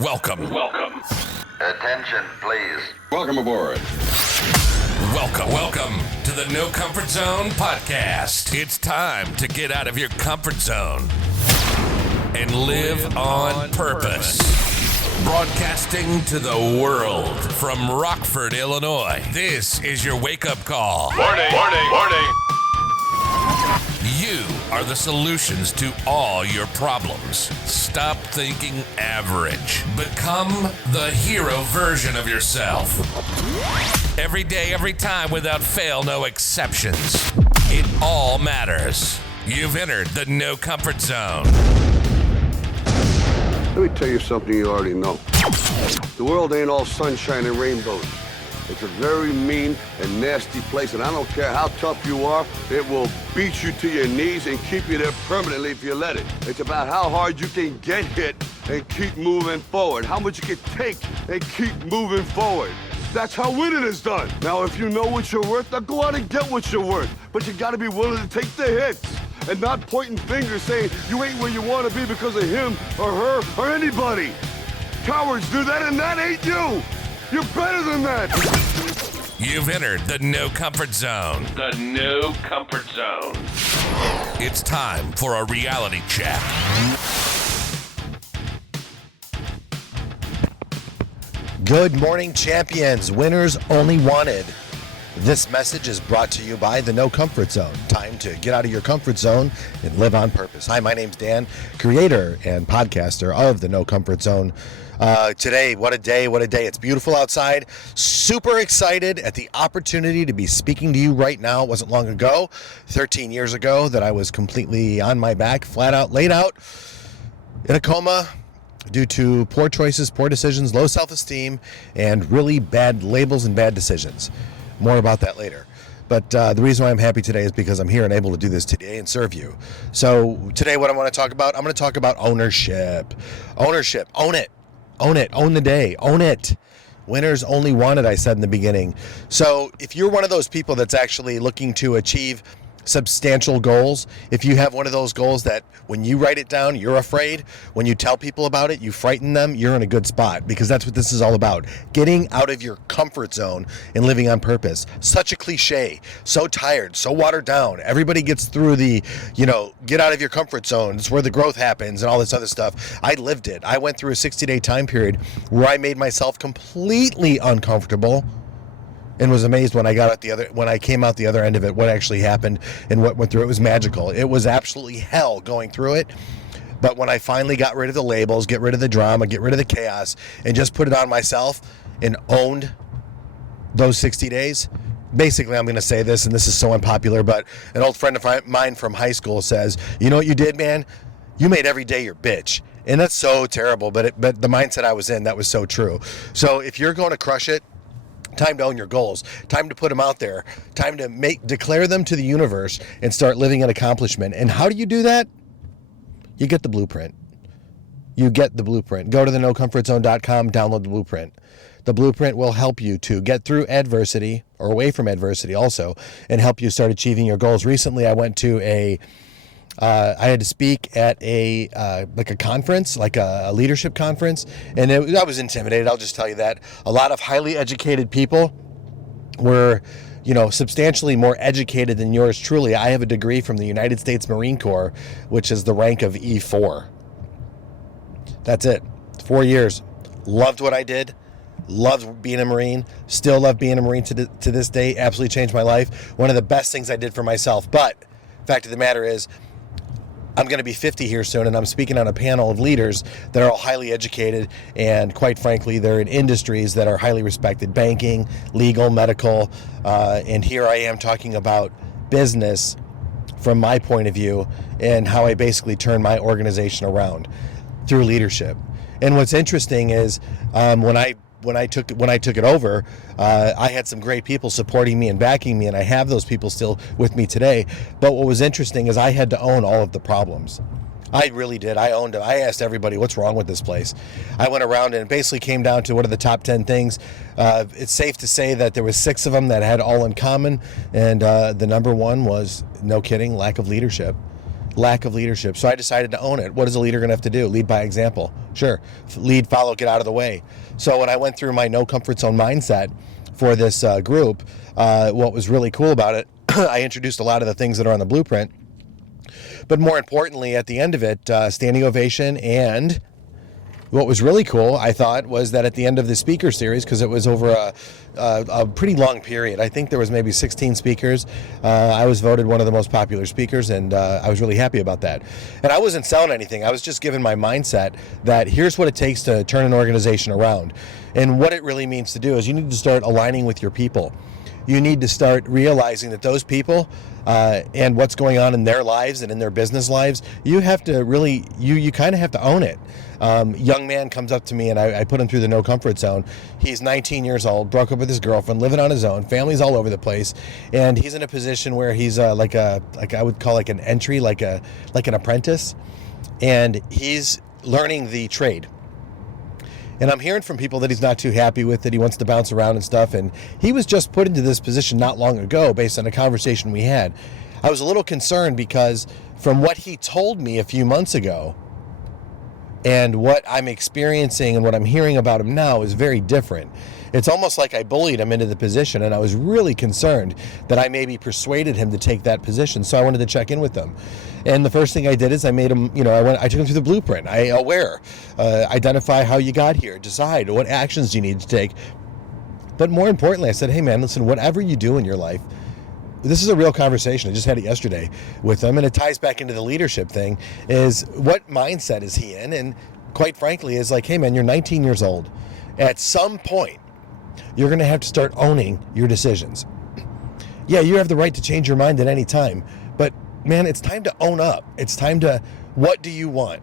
Welcome. Attention, please. Welcome aboard. Welcome to the No Comfort Zone podcast. It's time to get out of your comfort zone and live on purpose. Broadcasting to the world from Rockford, Illinois. This is your wake-up call. Warning. You are the solutions to all your problems. Stop thinking average. Become the hero version of yourself. Every day, every time, without fail, no exceptions. It all matters. You've entered the No Comfort Zone. Let me tell you something you already know. The world ain't all sunshine and rainbows. It's a very mean and nasty place, and I don't care how tough you are, it will beat you to your knees and keep you there permanently if you let it. It's about how hard you can get hit and keep moving forward, how much you can take and keep moving forward. That's how winning is done. Now, if you know what you're worth, now go out and get what you're worth. But you gotta be willing to take the hits and not pointing fingers saying you ain't where you wanna be because of him or her or anybody. Cowards do that, and that ain't you. You're better than that. You've entered the No Comfort Zone. The No Comfort Zone. It's time for a reality check. Good morning, champions. Winners only wanted. This message is brought to you by the No Comfort Zone. Time to get out of your comfort zone and live on purpose. Hi, my name's Dan, creator and podcaster of the No Comfort Zone. Today, what a day. It's beautiful outside. Super excited at the opportunity to be speaking to you right now. It wasn't long ago, 13 years ago, that I was completely on my back, flat out, laid out in a coma due to poor choices, poor decisions, low self-esteem, and really bad labels and bad decisions. More about that later. But the reason why I'm happy today is because I'm here and able to do this today and serve you. So today what I want to talk about, I'm going to talk about ownership. Ownership. Own it. Own it. Own the day. Own it. Winners only wanted, I said in the beginning. So if you're one of those people that's actually looking to achieve substantial goals, if you have one of those goals that when you write it down, you're afraid, when you tell people about it, you frighten them, you're in a good spot, because that's what this is all about. Getting out of your comfort zone and living on purpose. Such a cliche, so tired, so watered down. Everybody gets through the, get out of your comfort zone. It's where the growth happens and all this other stuff. I lived it. I went through a 60-day time period where I made myself completely uncomfortable and was amazed when I came out the other end of it, what actually happened and what went through. It was magical. It was absolutely hell going through it. But when I finally got rid of the labels, get rid of the drama, get rid of the chaos, and just put it on myself and owned those 60 days, basically I'm going to say this, and this is so unpopular, but an old friend of mine from high school says, you know what you did, man? You made every day your bitch. And that's so terrible, but the mindset I was in, that was so true. So if you're going to crush it, time to own your goals, time to put them out there, time to declare them to the universe and start living an accomplishment. And how do you do that? You get the blueprint. Go to the nocomfortzone.com, download the blueprint. The blueprint will help you to get through adversity or away from adversity also and help you start achieving your goals. Recently, I went to I had to speak at a conference, like a leadership conference, and I was intimidated. I'll just tell you that. A lot of highly educated people were, substantially more educated than yours truly. I have a degree from the United States Marine Corps, which is the rank of E4. That's it. 4 years. Loved what I did. Loved being a Marine. Still love being a Marine to this day. Absolutely changed my life. One of the best things I did for myself. But fact of the matter is, I'm going to be 50 here soon, and I'm speaking on a panel of leaders that are all highly educated, and quite frankly, they're in industries that are highly respected: banking, legal, medical, and here I am talking about business from my point of view and how I basically turn my organization around through leadership. And what's interesting is when I took it over, I had some great people supporting me and backing me, and I have those people still with me today. But what was interesting is I had to own all of the problems. I really did. I owned it. I asked everybody, what's wrong with this place? I went around and it basically came down to what are the top 10 things. It's safe to say that there was 6 of them that had all in common, and the number one was, no kidding, lack of leadership. lack of leadership. So I decided to own it. What is a leader going to have to do? Lead by example. Sure. Lead, follow, get out of the way. So when I went through my no comfort zone mindset for this group, what was really cool about it, I introduced a lot of the things that are on the blueprint. But more importantly, at the end of it, standing ovation. And what was really cool, I thought, was that at the end of the speaker series, because it was over a pretty long period, I think there was maybe 16 speakers. I was voted one of the most popular speakers, and I was really happy about that. And I wasn't selling anything. I was just giving my mindset that here's what it takes to turn an organization around. And what it really means to do is you need to start aligning with your people. You need to start realizing that those people and what's going on in their lives and in their business lives, you have to really, you kind of have to own it. Young man comes up to me, and I put him through the no comfort zone. He's 19 years old, broke up with his girlfriend, living on his own, family's all over the place, and he's in a position where he's like I would call like an entry, like an apprentice, and he's learning the trade. And I'm hearing from people that he's not too happy with it. He wants to bounce around and stuff. And he was just put into this position not long ago based on a conversation we had. I was a little concerned because from what he told me a few months ago and what I'm experiencing and what I'm hearing about him now is very different. It's almost like I bullied him into the position, and I was really concerned that I maybe persuaded him to take that position. So I wanted to check in with him. And the first thing I did is I made him, I took him through the blueprint. Identify how you got here, decide what actions you need to take. But more importantly, I said, hey man, listen, whatever you do in your life, this is a real conversation. I just had it yesterday with him, and it ties back into the leadership thing, is what mindset is he in? And quite frankly, is like, hey man, you're 19 years old. At some point, you're going to have to start owning your decisions. Yeah, you have the right to change your mind at any time, but man, it's time to own up. It's time to, what do you want?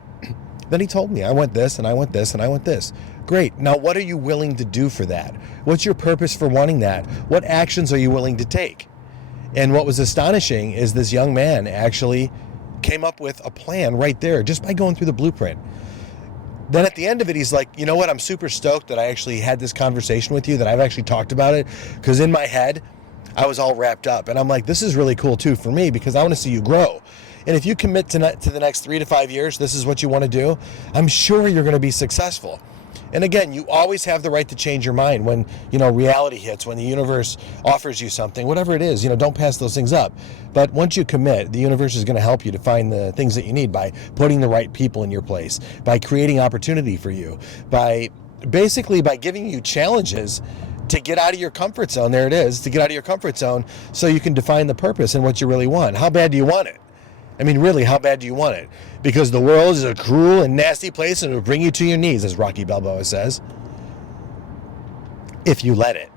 Then he told me, I want this, and I want this, and I want this. Great. Now, what are you willing to do for that? What's your purpose for wanting that? What actions are you willing to take? And what was astonishing is this young man actually came up with a plan right there just by going through the blueprint. Then at the end of it, he's like, you know what? I'm super stoked that I actually had this conversation with you, that I've actually talked about it, because in my head, I was all wrapped up. And I'm like, this is really cool too for me, because I want to see you grow. And if you commit to the next 3 to 5 years, this is what you want to do, I'm sure you're going to be successful. And again, you always have the right to change your mind when, reality hits, when the universe offers you something, whatever it is, don't pass those things up. But once you commit, the universe is going to help you to find the things that you need by putting the right people in your place, by creating opportunity for you, by giving you challenges to get out of your comfort zone. There it is, to get out of your comfort zone so you can define the purpose and what you really want. How bad do you want it? I mean, really, how bad do you want it? Because the world is a cruel and nasty place, and it will bring you to your knees, as Rocky Balboa says, if you let it.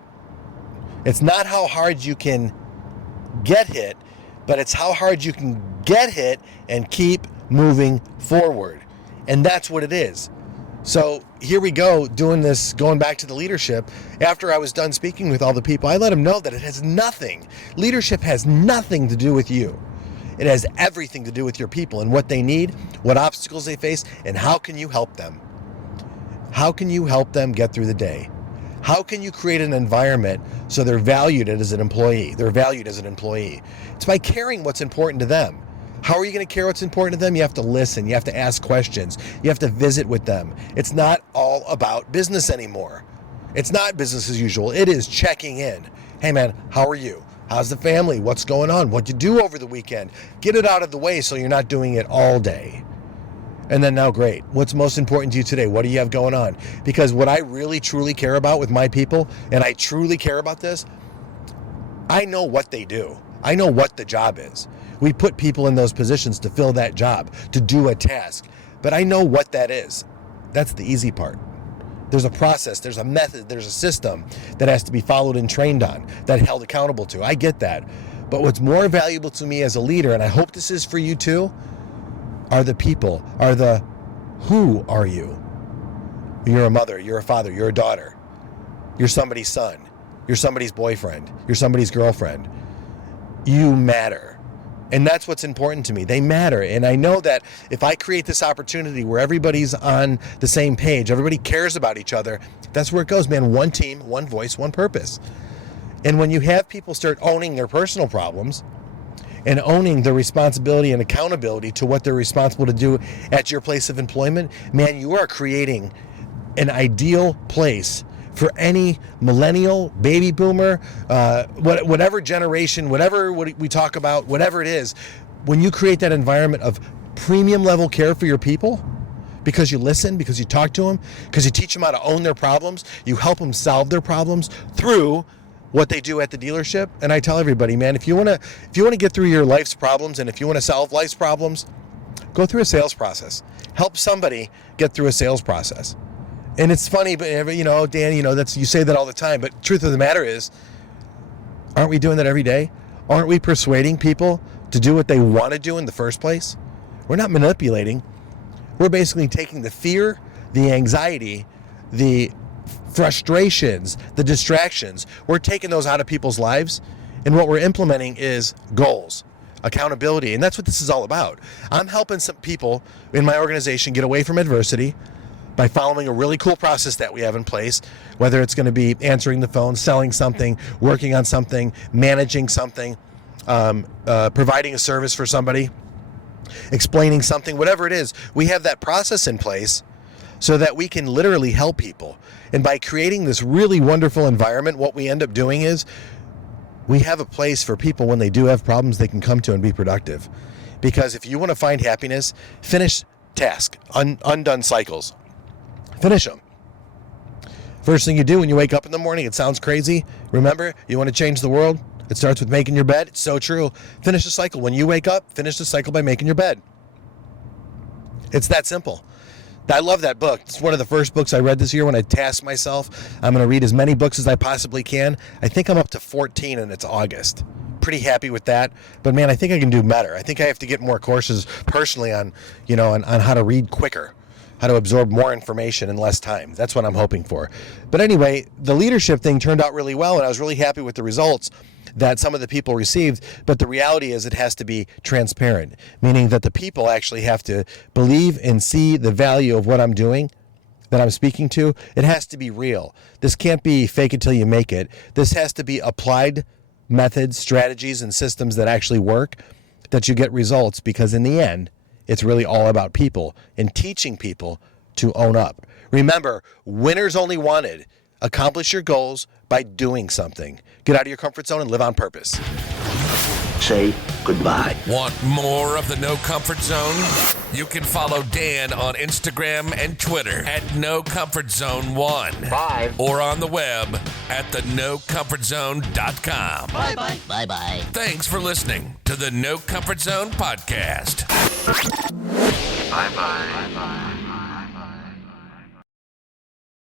It's not how hard you can get hit, but it's how hard you can get hit and keep moving forward. And that's what it is. So here we go, doing this, going back to the leadership. After I was done speaking with all the people, I let them know that it has nothing. Leadership has nothing to do with you. It has everything to do with your people and what they need, what obstacles they face, and how can you help them? How can you help them get through the day? How can you create an environment so they're valued as an employee? They're valued as an employee. It's by caring what's important to them. How are you going to care what's important to them? You have to listen. You have to ask questions. You have to visit with them. It's not all about business anymore. It's not business as usual. It is checking in. Hey man, how are you? How's the family? What's going on? What'd you do over the weekend? Get it out of the way so you're not doing it all day. And then now, great. What's most important to you today? What do you have going on? Because what I really, truly care about with my people, and I truly care about this, I know what they do. I know what the job is. We put people in those positions to fill that job, to do a task. But I know what that is. That's the easy part. There's a process, there's a method, there's a system that has to be followed and trained on, that held accountable to. I get that. But what's more valuable to me as a leader, and I hope this is for you too, are the people, who are you? You're a mother, you're a father, you're a daughter. You're somebody's son. You're somebody's boyfriend. You're somebody's girlfriend. You matter. And that's what's important to me. They matter. And I know that if I create this opportunity where everybody's on the same page, everybody cares about each other, that's where it goes, man. One team, one voice, one purpose. And when you have people start owning their personal problems, and owning the responsibility and accountability to what they're responsible to do at your place of employment, man, you are creating an ideal place for any millennial, baby boomer, whatever generation, whatever we talk about, whatever it is. When you create that environment of premium level care for your people, because you listen, because you talk to them, because you teach them how to own their problems, you help them solve their problems through what they do at the dealership. And I tell everybody, man, if you want to get through your life's problems, and if you want to solve life's problems, go through a sales process. Help somebody get through a sales process. And it's funny, but Dan, you say that all the time, but truth of the matter is, aren't we doing that every day? Aren't we persuading people to do what they want to do in the first place? We're not manipulating. We're basically taking the fear, the anxiety, the frustrations, the distractions. We're taking those out of people's lives, and what we're implementing is goals, accountability, and that's what this is all about. I'm helping some people in my organization get away from adversity by following a really cool process that we have in place, whether it's going to be answering the phone, selling something, working on something, managing something, providing a service for somebody, explaining something, whatever it is. We have that process in place so that we can literally help people. And by creating this really wonderful environment, what we end up doing is we have a place for people when they do have problems they can come to and be productive. Because if you want to find happiness, finish task, undone cycles. Finish them. First thing you do when you wake up in the morning, it sounds crazy. Remember, you want to change the world? It starts with making your bed. It's so true. Finish the cycle. When you wake up, finish the cycle by making your bed. It's that simple. I love that book. It's one of the first books I read this year when I tasked myself. I'm going to read as many books as I possibly can. I think I'm up to 14 and it's August. Pretty happy with that. But man, I think I can do better. I think I have to get more courses personally on how to read quicker, how to absorb more information in less time. That's what I'm hoping for. But anyway, the leadership thing turned out really well, and I was really happy with the results that some of the people received. But the reality is it has to be transparent, meaning that the people actually have to believe and see the value of what I'm doing, that I'm speaking to. It has to be real. This can't be fake it till you make it. This has to be applied methods, strategies, and systems that actually work, that you get results, because in the end, it's really all about people and teaching people to own up. Remember, winners only wanted. Accomplish your goals by doing something. Get out of your comfort zone and live on purpose. Say goodbye. Want more of the No Comfort Zone? You can follow Dan on Instagram and Twitter at NoComfortZone1. Bye. Or on the web at thenocomfortzone.com. Bye-bye. Bye-bye. Thanks for listening to the No Comfort Zone podcast. Bye-bye. Bye-bye.